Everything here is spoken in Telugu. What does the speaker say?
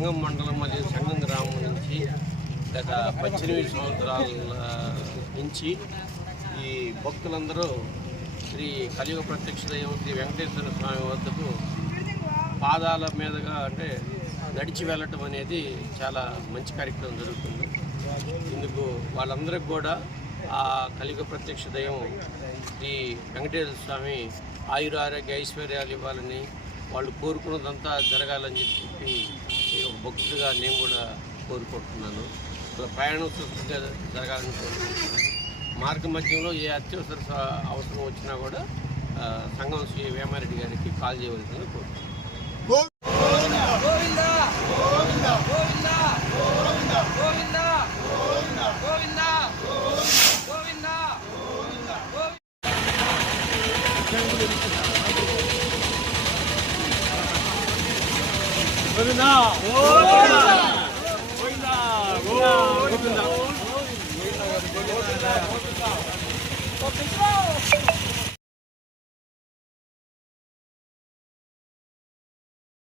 సంగం మండలం మరియు సంగం గ్రామం నుంచి గత 18 సంవత్సరాల నుంచి ఈ భక్తులందరూ శ్రీ కలియుగ ప్రత్యక్ష దైవం శ్రీ వెంకటేశ్వర స్వామి వద్దకు పాదాల మీదుగా అంటే నడిచి వెళ్ళటం అనేది చాలా మంచి కార్యక్రమం జరుగుతుంది. ఇందుకు వాళ్ళందరికీ కూడా ఆ కలియుగ ప్రత్యక్ష దైవం శ్రీ వెంకటేశ్వర స్వామి ఆయురారోగ్య ఐశ్వర్యాలు ఇవ్వాలని, వాళ్ళు కోరుకున్నదంతా జరగాలని చెప్పి ఒక భక్తుడిగా నేను కూడా కోరుకుంటున్నాను. ప్రయాణం సుఖంగా జరగాలని కోరుకుంటున్నాను. మార్గ మధ్యంలో ఏ అత్యవసర అవసరం వచ్చినా కూడా సంగం శ్రీ వేమారెడ్డి గారికి కాల్ చేయవలసిందిగా కోరుతున్నాను. గోవిందా